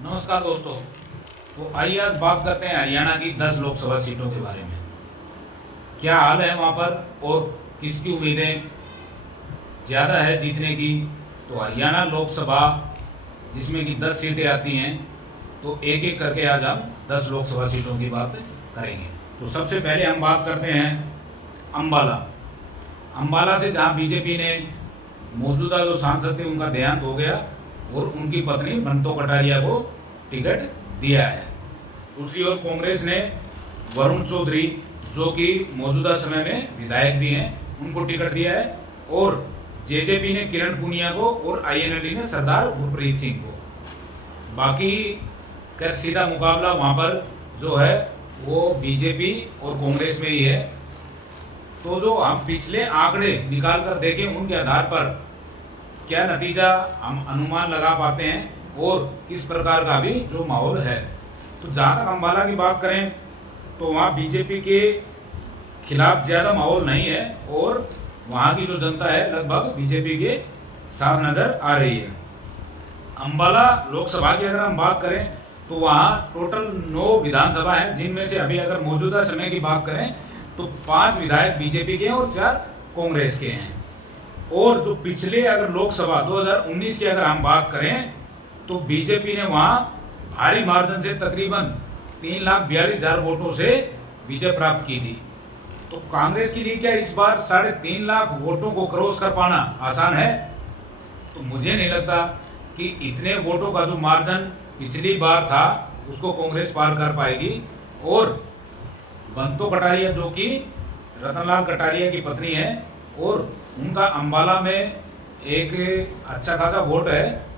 नमस्कार दोस्तों। तो आइए आज बात करते हैं हरियाणा की 10 लोकसभा सीटों के बारे में। क्या हाल है वहां पर और किसकी उम्मीदें ज़्यादा है जीतने की। तो हरियाणा लोकसभा जिसमें कि 10 सीटें आती हैं, तो एक एक करके आज हम 10 लोकसभा सीटों की बात करेंगे। तो सबसे पहले हम बात करते हैं अंबाला। अंबाला से जहां बीजेपी ने मौजूदा जो सांसद थे उनका देहांत हो गया और उनकी पत्नी बंतो कटारिया को टिकट दिया है। दूसरी ओर कांग्रेस ने वरुण चौधरी जो कि मौजूदा समय में विधायक भी हैं उनको टिकट दिया है, और जेजेपी ने किरण पुनिया को और आईएनएलडी ने सरदार गुरप्रीत सिंह को। बाकी कर सीधा मुकाबला वहां पर जो है वो बीजेपी और कांग्रेस में ही है। तो जो हम पिछले आंकड़े निकाल कर देखें उनके आधार पर क्या नतीजा हम अनुमान लगा पाते हैं और किस प्रकार का भी जो माहौल है। तो जहां तक अंबाला की बात करें तो वहां बीजेपी के खिलाफ ज्यादा माहौल नहीं है और वहां की जो जनता है लगभग बीजेपी के साथ नजर आ रही है। अंबाला लोकसभा की अगर हम बात करें तो वहां टोटल 9 विधानसभा है, जिनमें से अभी अगर मौजूदा समय की बात करें तो 5 विधायक बीजेपी के हैं और 4 कांग्रेस के हैं। और जो पिछले अगर लोकसभा 2019 की अगर हम बात करें तो बीजेपी ने वहां भारी मार्जिन से तकरीबन 3,42,000 वोटों से विजय प्राप्त की थी। तो कांग्रेस के लिए क्या इस बार 3.5 लाख वोटों को क्रॉस कर पाना आसान है? तो मुझे नहीं लगता कि इतने वोटों का जो मार्जिन पिछली बार था उसको कांग्रेस पार कर पाएगी। और बंतो कटारिया जो कि रतनलाल कटारिया की पत्नी है और उनका अंबाला में एक अच्छा खासा वोट है,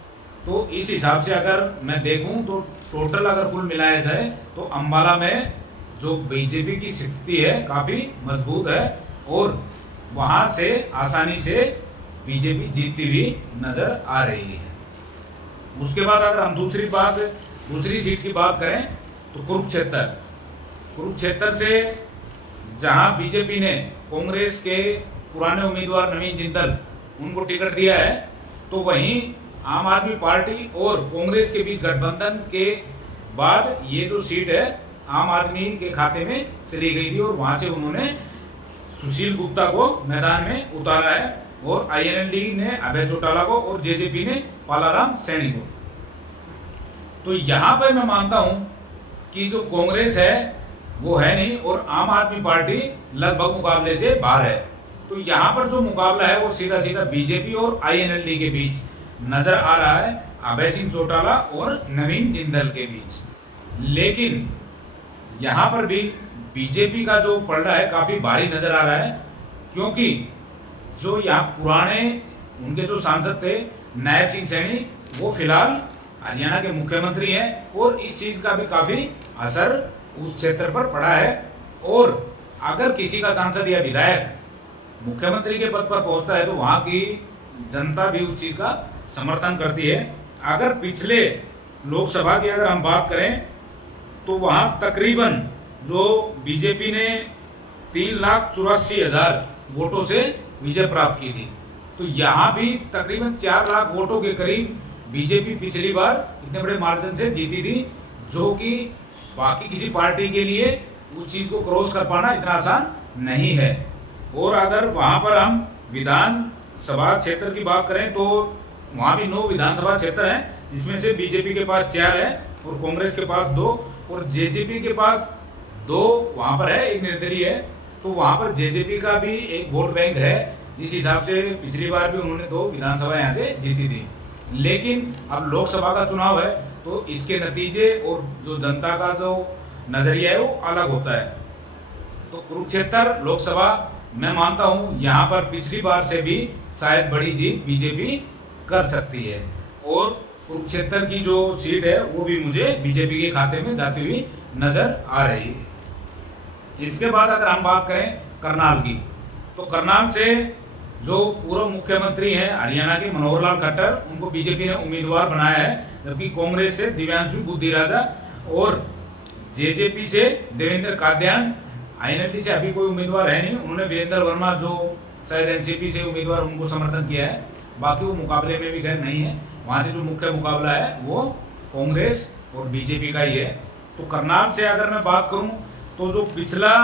तो इस हिसाब से अगर मैं देखूं तो टोटल अगर कुल मिलाया जाए तो अंबाला में जो बीजेपी की स्थिति है काफी मजबूत है और वहां से आसानी से बीजेपी जीतती हुई नजर आ रही है। उसके बाद अगर हम दूसरी सीट की बात करें तो कुरुक्षेत्र से जहां बीजेपी ने कांग्रेस के पुराने उम्मीदवार नवीन जिंदल उनको टिकट दिया है, तो वहीं आम आदमी पार्टी और कांग्रेस के बीच गठबंधन के बाद ये जो सीट है आम आदमी के खाते में चली गई थी और वहां से उन्होंने सुशील गुप्ता को मैदान में उतारा है और आईएनएलडी ने अभय चौटाला को और जेजेपी ने पालाराम सैनी को। तो यहां पर मैं मानता हूं कि जो कांग्रेस है वो है नहीं और आम आदमी पार्टी लगभग मुकाबले से बाहर है। तो यहाँ पर जो मुकाबला है वो सीधा सीधा बीजेपी और आईएनएलडी के बीच नजर आ रहा है, अभय सिंह चौटाला और नवीन जिंदल के बीच। लेकिन यहाँ पर भी बीजेपी का जो पलड़ा है काफी भारी नजर आ रहा है, क्योंकि जो यहाँ पुराने उनके जो सांसद थे नायब सिंह सैनी वो फिलहाल हरियाणा के मुख्यमंत्री हैं और इस चीज का भी काफी असर उस क्षेत्र पर पड़ा है। और अगर किसी का सांसद या विधायक मुख्यमंत्री के पद पर पहुंचता है तो वहां की जनता भी उस चीज का समर्थन करती है। अगर पिछले लोकसभा की अगर हम बात करें तो वहां तकरीबन जो बीजेपी ने 3,84,000 वोटों से विजय प्राप्त की थी, तो यहां भी तकरीबन 4 लाख वोटों के करीब बीजेपी पिछली बार इतने बड़े मार्जिन से जीती थी, जो कि बाकी किसी पार्टी के लिए उस चीज को क्रॉस कर पाना इतना आसान नहीं है। और अगर वहां पर हम विधानसभा क्षेत्र की बात करें तो वहां भी 9 विधानसभा क्षेत्र हैं, जिसमें से बीजेपी के पास 4 है और कांग्रेस के पास 2 और जेजेपी के पास 2 वहां पर है, एक निर्दलीय है। तो वहां पर जेजेपी का भी एक वोट बैंक है, जिस हिसाब से पिछली बार भी उन्होंने 2 विधानसभा यहाँ से जीती थी। लेकिन अब लोकसभा का चुनाव है तो इसके नतीजे और जो जनता का जो नजरिया है वो अलग होता है। तो कुरुक्षेत्र लोकसभा मैं मानता हूं यहां पर पिछली बार से भी शायद बड़ी जीत बीजेपी कर सकती है और कुरुक्षेत्र की जो सीट है वो भी मुझे बीजेपी के खाते में जाती हुई नजर आ रही है। इसके बाद अगर हम बात करें करनाल की, तो करनाल से जो पूर्व मुख्यमंत्री हैं हरियाणा के मनोहर लाल खट्टर, उनको बीजेपी ने उम्मीदवार बनाया है, जबकि कांग्रेस से दिव्यांशु बुद्धिराजा और जेजेपी से देवेंद्र कादयान, आईएनएलडी से अभी कोई उम्मीदवार है नहीं। उन्होंने वीरेंद्र वर्मा जो शायद एनसीपी से उम्मीदवार उनको समर्थन किया है, बाकी वो मुकाबले में भी खैर नहीं है। वहां से जो मुख्य मुकाबला है वो कांग्रेस और बीजेपी का ही है। तो करनाल से अगर मैं बात करूं तो जो पिछला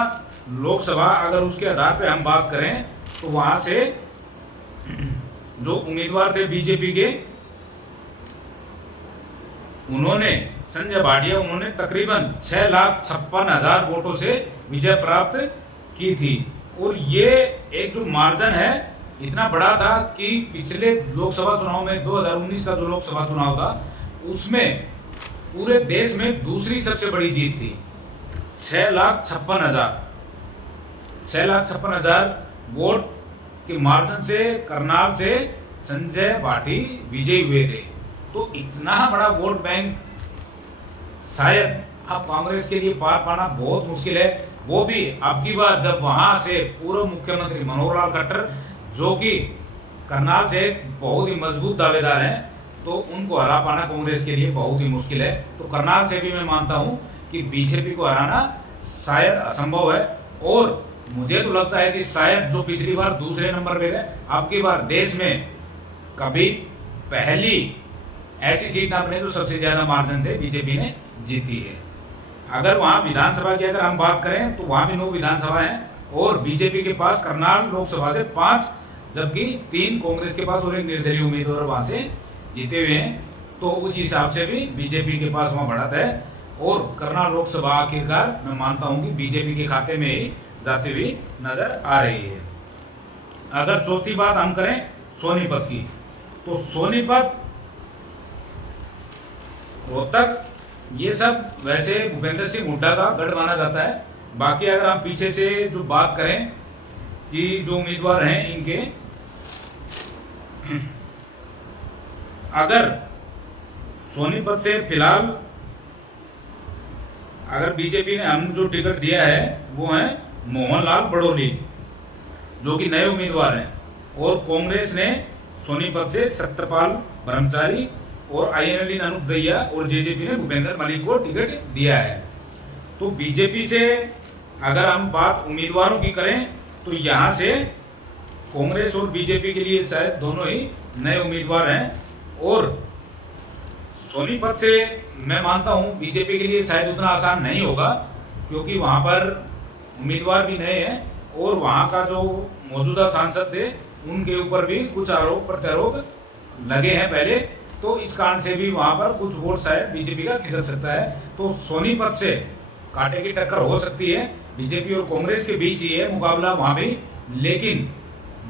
लोकसभा अगर उसके आधार पे हम बात करें तो वहां से जो उम्मीदवार थे बीजेपी के, उन्होंने संजय भाटिया, उन्होंने तकरीबन 6,56,000 वोटों से विजय प्राप्त की थी। और ये एक जो मार्जिन है इतना बड़ा था कि पिछले लोकसभा चुनाव में 2019 का जो लोकसभा चुनाव था उसमें पूरे देश में दूसरी सबसे बड़ी जीत थी। 6,56,000 वोट के मार्जिन से करनाल से संजय भाटी विजयी हुए थे। तो इतना बड़ा वोट बैंक शायद अब कांग्रेस के लिए पार पाना बहुत मुश्किल है। वो भी अब की बार जब वहां से पूर्व मुख्यमंत्री मनोहर लाल खट्टर, जो कि करनाल से बहुत ही मजबूत दावेदार हैं, तो उनको हरा पाना कांग्रेस के लिए बहुत ही मुश्किल है। तो करनाल से भी मैं मानता हूं कि बीजेपी को हराना शायद असंभव है। और मुझे तो लगता है कि शायद जो पिछली बार दूसरे नंबर पे गए, अब की बार देश में कभी पहली ऐसी सीट ना बने जो सबसे ज्यादा मार्जिन से बीजेपी ने जीती है। अगर वहां विधानसभा की अगर हम बात करें तो वहां भी 9 विधानसभा है और बीजेपी के पास करनाल लोकसभा से 5, जबकि 3 कांग्रेस के पास और एक निर्दलीय उम्मीदवार वहां से जीते हुए हैं। तो उस हिसाब से भी बीजेपी के पास वहां बढ़त है और करनाल लोकसभा आखिरकार मैं मानता हूं कि बीजेपी के खाते में ही जाती हुई नजर आ रही है। अगर चौथी बात हम करें सोनीपत की, तो सोनीपत, रोहतक, ये सब वैसे भूपेंद्र सिंह हुड्डा का गढ़ माना जाता है। बाकी अगर हम पीछे से जो बात करें कि जो उम्मीदवार हैं इनके, अगर सोनीपत से फिलहाल अगर बीजेपी ने हम जो टिकट दिया है वो है मोहनलाल बड़ोली, जो कि नए उम्मीदवार हैं, और कांग्रेस ने सोनीपत से सत्यपाल ब्रह्मचारी और आईएनएल अनूप दहिया और जेजेपी ने भूपेंद्र मलिक को टिकट दिया है। तो बीजेपी से अगर हम बात उम्मीदवारों की करें तो यहां से कांग्रेस और बीजेपी के लिए शायद दोनों ही नए उम्मीदवार हैं। और सोनीपत से मैं मानता हूं बीजेपी के लिए शायद उतना आसान नहीं होगा, क्योंकि वहां पर उम्मीदवार भी नए हैं और वहां का जो मौजूदा सांसद थे उनके ऊपर भी कुछ आरोप प्रत्यारोप लगे हैं पहले। तो इस कारण से भी वहां पर कुछ वोट शायद बीजेपी का खिसक सकता है। तो सोनीपत से कांटे की टक्कर हो सकती है, बीजेपी और कांग्रेस के बीच ही है मुकाबला वहां भी। लेकिन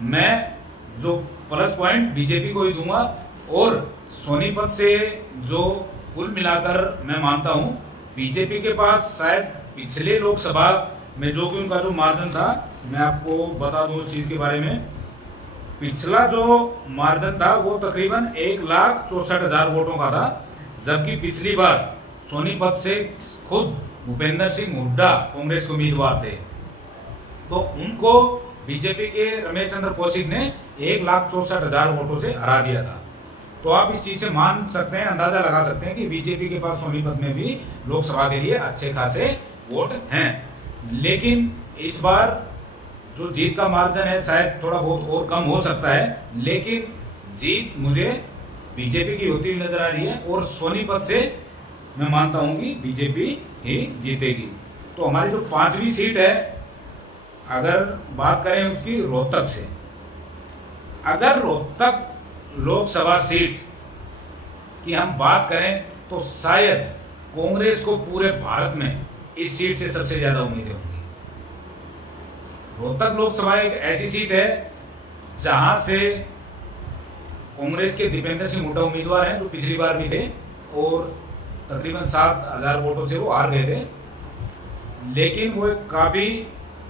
मैं जो प्लस पॉइंट बीजेपी को ही दूंगा। और सोनीपत से जो कुल मिलाकर मैं मानता हूं बीजेपी के पास शायद पिछले लोकसभा में जो भी उनका जो मार्जिन था, मैं आपको बता दूं उस चीज के बारे में। पिछला जो मार्जिन था वो तकरीबन 1,64,000 वोटों का था, जबकि पिछली बार सोनीपत से खुद भूपेंद्र सिंह हुड्डा कांग्रेस के उम्मीदवार थे, तो उनको बीजेपी के रमेश चंद्र कौशिक ने 1,64,000 वोटों से हरा दिया था। तो आप इस चीज से मान सकते हैं, अंदाजा लगा सकते हैं कि बीजेपी के पास सोनीपत में भी लोकसभा के लिए अच्छे खासे वोट हैं। लेकिन इस बार जो जीत का मार्जिन है शायद थोड़ा बहुत और कम हो सकता है, लेकिन जीत मुझे बीजेपी की होती हुई नजर आ रही है। और सोनीपत से मैं मानता हूं कि बीजेपी ही जीतेगी। तो हमारी जो 5वीं सीट है, अगर बात करें उसकी रोहतक से, अगर रोहतक लोकसभा सीट की हम बात करें तो शायद कांग्रेस को पूरे भारत में इस सीट से सबसे ज्यादा उम्मीदें होंगी। रोहतक लोकसभा एक ऐसी सीट है जहां से कांग्रेस के दीपेंद्र सिंह हुड्डा उम्मीदवार हैं, जो पिछली बार भी थे और तकरीबन 7,000 वोटों से वो हार गए थे। लेकिन वो एक काफी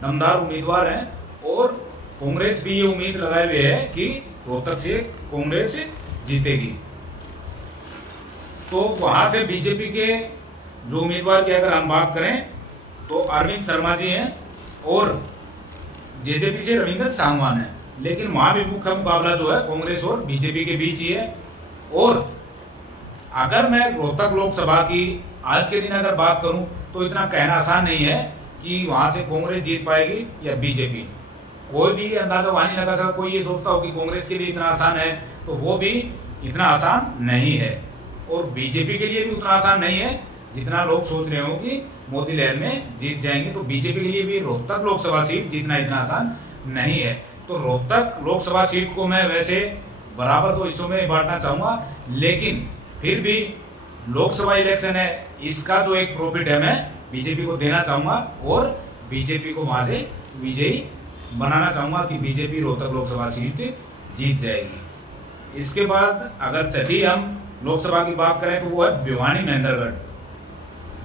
दमदार उम्मीदवार हैं और कांग्रेस भी ये उम्मीद लगाए हुए है कि रोहतक से कांग्रेस जीतेगी। तो वहां से बीजेपी के जो उम्मीदवार की अगर हम बात करें तो अरविंद शर्मा जी हैं और जेजेपी से रविंद्र सांगवान है। लेकिन वहां भी मुख्य मुकाबला जो है कांग्रेस और बीजेपी के बीच ही है। और अगर मैं रोहतक लोकसभा की आज के दिन अगर बात करूं तो इतना कहना आसान नहीं है कि वहां से कांग्रेस जीत पाएगी या बीजेपी। कोई भी अंदाजा वहां नहीं लगा सकता। कोई ये सोचता हो कि कांग्रेस के लिए इतना आसान है, तो वो भी इतना आसान नहीं है। और बीजेपी के लिए भी उतना आसान नहीं है जितना लोग सोच रहे हो कि मोदी लहर में जीत जाएंगे। तो बीजेपी के लिए भी रोहतक लोकसभा सीट जीतना इतना आसान नहीं है। तो रोहतक लोकसभा सीट को मैं वैसे बराबर दो हिस्सों में बांटना चाहूंगा, लेकिन फिर भी लोकसभा इलेक्शन है, इसका जो एक प्रॉफिट है मैं बीजेपी को देना चाहूंगा और बीजेपी को वहां से विजयी बनाना चाहूंगा कि बीजेपी रोहतक लोकसभा सीट जीत जाएगी। इसके बाद अगर छठी हम लोकसभा की बात करें तो वो है भिवानी महेंद्रगढ़,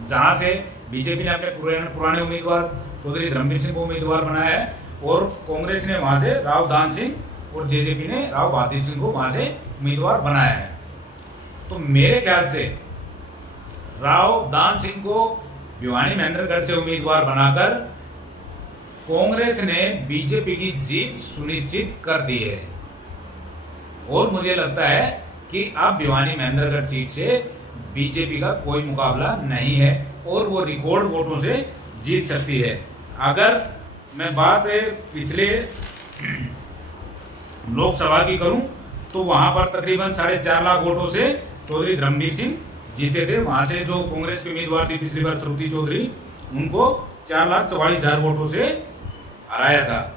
जहां से बीजेपी ने अपने पुराने उम्मीदवार चौधरी धर्मवीर सिंह को उम्मीदवार बनाया है और कांग्रेस ने वहां से राव दान सिंह और जेजेपी ने राव बहादुर सिंह को वहां से उम्मीदवार बनाया है। तो मेरे ख्याल से राव दान सिंह को भिवानी महेंद्रगढ़ से उम्मीदवार बनाकर कांग्रेस ने बीजेपी की जीत सुनिश्चित कर दी है और मुझे लगता है कि अब भिवानी महेंद्रगढ़ सीट से बीजेपी का कोई मुकाबला नहीं है और वो रिकॉर्ड वोटों से जीत सकती है। अगर मैं बात पिछले लोकसभा की करूं तो वहां पर तकरीबन 4.5 लाख वोटों से चौधरी धर्मवीर सिंह जीते थे। वहां से जो कांग्रेस की उम्मीदवार थी पिछली बार श्रुति चौधरी, उनको 4,44,000 वोटों से हराया था।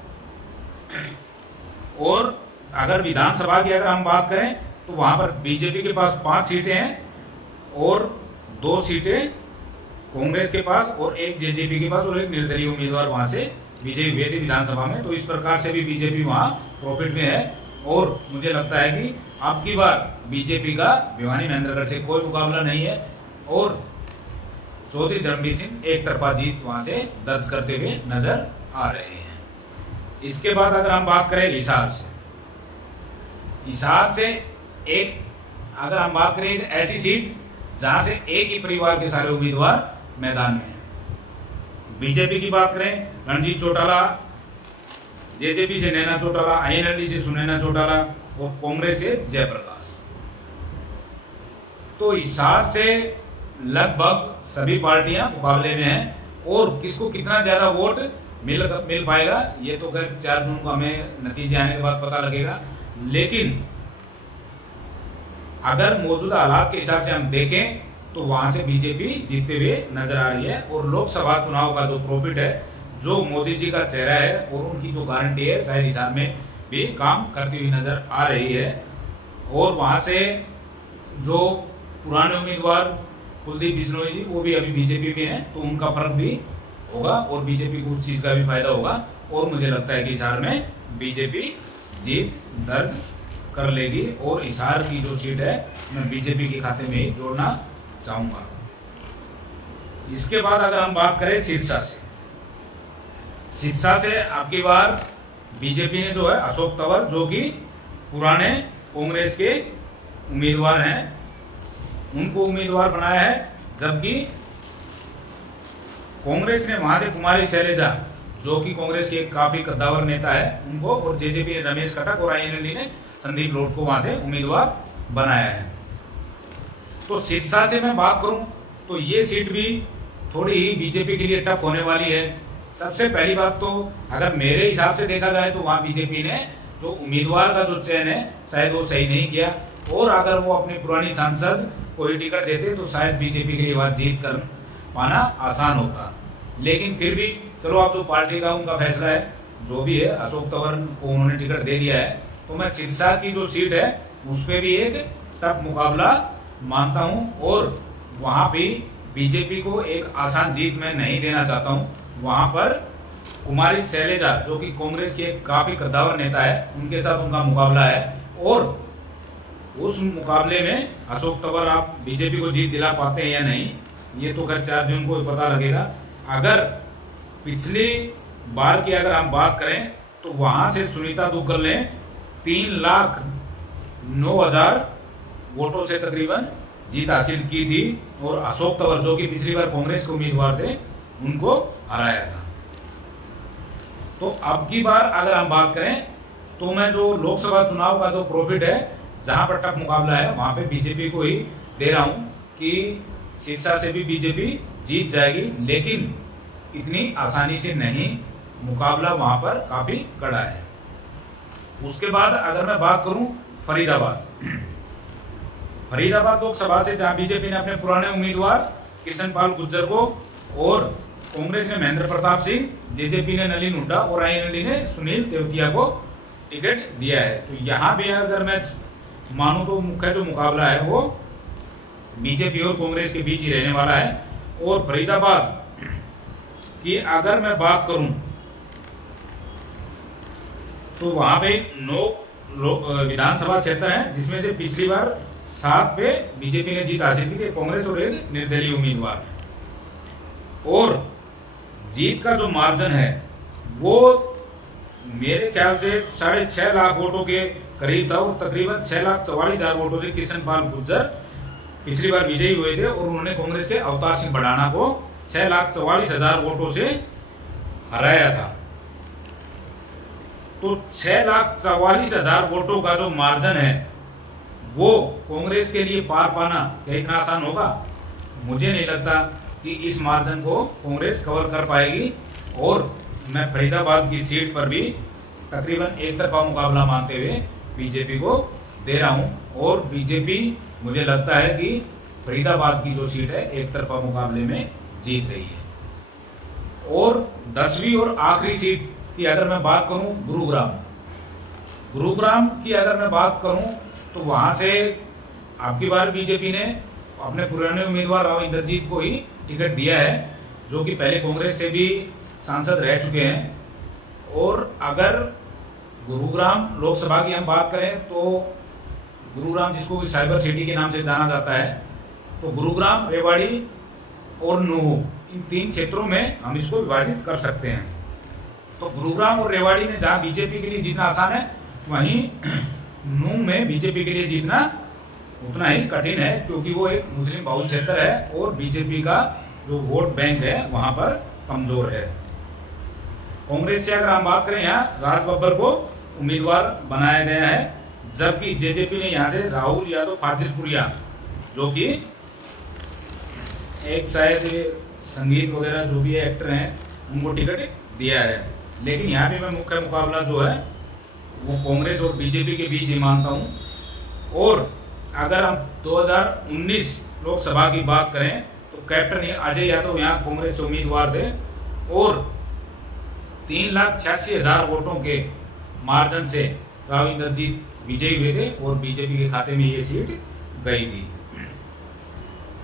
और अगर विधानसभा की अगर हम बात करें तो वहां पर बीजेपी के पास 5 सीटें हैं और 2 सीटें कांग्रेस के पास और 1 जेजेपी के पास और 1 निर्दलीय उम्मीदवार वहां से विजयी हुए थे विधानसभा में। तो इस प्रकार से भी बीजेपी वहां प्रॉफिट में है और मुझे लगता है कि अब की बार बीजेपी का भिवानी महेंद्रगढ़ से कोई मुकाबला नहीं है और चौधरी धर्मवीर सिंह एक तरफा जीत वहां से दर्ज करते हुए नजर आ रहे हैं। इसके बाद अगर हम बात करें हिसार से, हिसार से एक अगर हम बात करें ऐसी सीट जहां से एक ही परिवार के सारे उम्मीदवार मैदान में हैं। बीजेपी की बात करें रणजीत चौटाला, जेजेपी से नैना चौटाला, आईएनएलडी से सुनैना चौटाला और कांग्रेस से जयप्रकाश। तो हिसार से लगभग सभी पार्टियां मुकाबले में हैं और किसको कितना ज्यादा वोट मिल पाएगा ये तो खैर 4 जून को हमें नतीजे आने के बाद पता लगेगा। लेकिन अगर मौजूदा हालात के हिसाब से हम देखें तो वहां से बीजेपी जीतते हुए नजर आ रही है और लोकसभा चुनाव का जो प्रॉफिट है, जो मोदी जी का चेहरा है और उनकी जो गारंटी है, शायद हिसार में भी काम करती हुई नजर आ रही है। और वहां से जो पुराने उम्मीदवार कुलदीप बिश्नोई जी वो भी अभी बीजेपी में है, तो उनका फर्क भी होगा और बीजेपी को उस चीज का भी फायदा होगा और मुझे लगता है कि हिसार में बीजेपी जीत दर्ज कर लेगी और हिसार की जो सीट है मैं बीजेपी के खाते में ही जोड़ना चाहूंगा। इसके बाद अगर हम बात करें सिरसा से, सिरसा से आपकी बार बीजेपी ने जो है अशोक तंवर जो कि पुराने कांग्रेस के उम्मीदवार हैं उनको उम्मीदवार बनाया है, जबकि कांग्रेस ने वहां से कुमारी शैलजा जो कि कांग्रेस के काफी कद्दावर नेता है उनको और जेजेपी ने रमेश कटक और आईएनएलडी ने संदीप लोट को वहां से उम्मीदवार बनाया है। तो सिरसा से मैं बात करूं तो ये सीट भी थोड़ी ही बीजेपी के लिए टफ होने वाली है। सबसे पहली बात तो अगर मेरे हिसाब से देखा जाए तो वहां बीजेपी ने जो उम्मीदवार का जो चयन है शायद वो सही नहीं किया और अगर वो अपनी पुरानी सांसद को ही टिकट देते तो शायद बीजेपी के लिए वहां जीत कर पाना आसान होता। लेकिन फिर भी चलो आप जो पार्टी का उनका फैसला है जो भी है, अशोक तंवर को उन्होंने टिकट दे दिया है, तो मैं सिरसा की जो सीट है उस पर भी एक टफ मुकाबला मानता हूं और वहां भी बीजेपी को एक आसान जीत मैं नहीं देना चाहता हूं। वहां पर कुमारी शैलजा जो कि कांग्रेस के काफी कद्दावर नेता है उनके साथ उनका मुकाबला है और उस मुकाबले में अशोक तंवर आप बीजेपी को जीत दिला पाते हैं या नहीं ये तो खैर 4 जून को पता लगेगा। अगर पिछली बार की अगर हम बात करें तो वहां से सुनीता दुग्गल ने 3,09,000 वोटों से तकरीबन जीत हासिल की थी और अशोक तंवर जो कि पिछली बार कांग्रेस के उम्मीदवार थे उनको हराया था। तो अब की बार अगर हम बात करें तो मैं जो लोकसभा चुनाव का जो प्रॉफिट है जहां पर टफ मुकाबला है वहां पे बीजेपी को ही दे रहा हूं कि सिरसा से भी बीजेपी जीत जाएगी, लेकिन इतनी आसानी से नहीं, मुकाबला वहां पर काफी कड़ा है। उसके बाद अगर मैं बात करूं फरीदाबाद, फरीदाबाद लोकसभा से जहां बीजेपी ने अपने पुराने उम्मीदवार कृष्णपाल गुर्जर को और कांग्रेस ने महेंद्र प्रताप सिंह, जेजेपी ने नलिन हुड्डा और आईएनएलडी ने सुनील तेवतिया को टिकट दिया है। तो यहाँ भी अगर मैं मानूं तो मुख्य जो मुकाबला है वो बीजेपी और कांग्रेस के बीच ही रहने वाला है। और फरीदाबाद की अगर मैं बात करूं तो वहां पे 9 विधानसभा क्षेत्र हैं, जिसमें से पिछली बार 7 पे बीजेपी ने जीत हासिल की थी, कांग्रेस और एक निर्दलीय उम्मीदवार। और जीत का जो मार्जिन है वो मेरे ख्याल से 6.5 लाख वोटों के करीब था और तकरीबन 6,44,000 वोटों से कृष्णपाल गुर्जर पिछली बार विजयी हुए थे और उन्होंने कांग्रेस के अवतार सिंह भड़ाना को 6,44,000 वोटों से हराया था। तो 6,44,000 वोटों का जो मार्जिन है वो कांग्रेस के लिए पार पाना क्या इतना आसान होगा? मुझे नहीं लगता कि इस मार्जिन को कांग्रेस कवर कर पाएगी। और मैं फरीदाबाद की सीट पर भी तकरीबन एक तरफा मुकाबला मानते हुए बीजेपी को दे रहा हूं। और बीजेपी मुझे लगता है कि फरीदाबाद की जो सीट है एक तरफा मुकाबले में जीत रही है। और 10वीं और आखिरी सीट की अगर मैं बात करूं गुरुग्राम की अगर मैं बात करूं तो वहां से आपकी बार बीजेपी ने अपने पुराने उम्मीदवार राव इंद्रजीत को ही टिकट दिया है, जो कि पहले कांग्रेस से भी सांसद रह चुके हैं। और अगर गुरुग्राम लोकसभा की हम बात करें तो गुरुग्राम, जिसको साइबर सिटी के नाम से जाना जाता है, तो गुरुग्राम, रेवाड़ी और नूह, इन 3 क्षेत्रों में हम इसको विभाजित कर सकते हैं। तो गुरुग्राम और रेवाड़ी में जहां बीजेपी के लिए जीतना आसान है, वहीं नूह में बीजेपी के लिए जीतना उतना ही कठिन है, क्योंकि वो एक मुस्लिम बहुल क्षेत्र है और बीजेपी का जो वोट बैंक है वहां पर कमजोर है। कांग्रेस से अगर हम बात करें, यहाँ राज बब्बर को उम्मीदवार बनाया गया है, जबकि जेजेपी ने यहाँ से राहुल यादव फाजिलपुरिया, जो कि एक शायद संगीत वगैरह जो भी एक्टर हैं, उनको टिकट दिया है। लेकिन यहाँ भी मैं मुख्य मुकाबला जो है वो कांग्रेस और बीजेपी के बीच ही मानता हूँ। और अगर हम 2019 लोकसभा की बात करें तो कैप्टन अजय यादव यहाँ कांग्रेस से उम्मीदवार थे और 3,86,000 वोटों के मार्जिन से राव इंद्रजीत विजयी हुए थे और बीजेपी के खाते में ये सीट गई थी।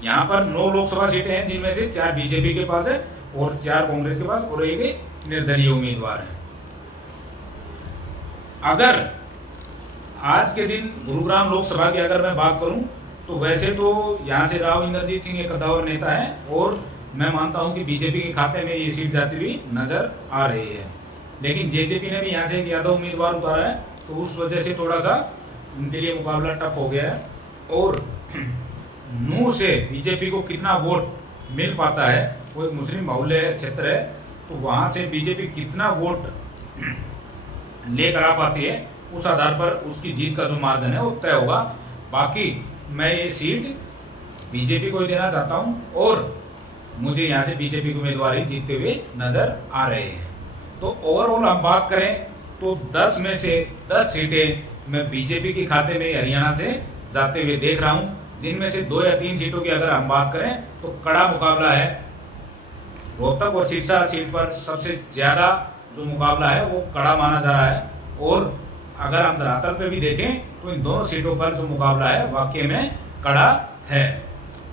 यहाँ पर 9 लोकसभा सीटें हैं, जिनमें से 4 बीजेपी के पास है और 4 कांग्रेस के पास और एक निर्दलीय उम्मीदवार है। अगर आज के दिन गुरुग्राम लोकसभा की अगर मैं बात करूं तो वैसे तो यहाँ से राव इंद्रजीत सिंह एक कद्दावर नेता है और मैं मानता हूं कि बीजेपी के खाते में ये सीट जाती हुई नजर आ रही है। लेकिन जेजेपी ने भी यहाँ से एक यादव उम्मीदवार उतारा है, तो उस वजह से थोड़ा सा उनके लिए मुकाबला टफ हो गया है। और नूह से बीजेपी को कितना वोट मिल पाता है, वो एक मुस्लिम बाहुल्य क्षेत्र है, तो वहां से बीजेपी कितना वोट लेकर आ पाती है, उस आधार पर उसकी जीत का जो मार्जिन है वो तय होगा। बाकी मैं ये सीट बीजेपी को ही देना चाहता हूं और मुझे यहाँ से बीजेपी की उम्मीदवार जीतते हुए नजर आ रहे हैं। तो ओवरऑल हम बात करें तो 10 में से 10 सीटें मैं बीजेपी के खाते में हरियाणा से जाते हुए देख रहा हूं, जिनमें से 2 या 3 सीटों की अगर हम बात करें तो कड़ा मुकाबला है। रोहतक और सिरसा सीट पर सबसे ज्यादा जो मुकाबला है वो कड़ा माना जा रहा है। और अगर हम धरातल पे भी देखें तो इन दोनों सीटों पर जो मुकाबला है वाकई में कड़ा है।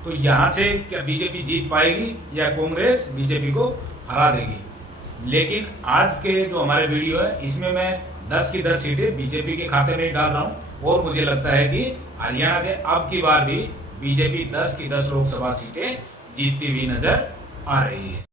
तो यहाँ से क्या बीजेपी जीत पाएगी या कांग्रेस बीजेपी को हरा देगी। लेकिन आज के जो हमारे वीडियो है इसमें मैं 10 की 10 सीटें बीजेपी के खाते में डाल रहा हूँ और मुझे लगता है कि हरियाणा से अब की बार भी बीजेपी 10 की 10 लोकसभा सीटें जीतती हुई नजर आ रही है।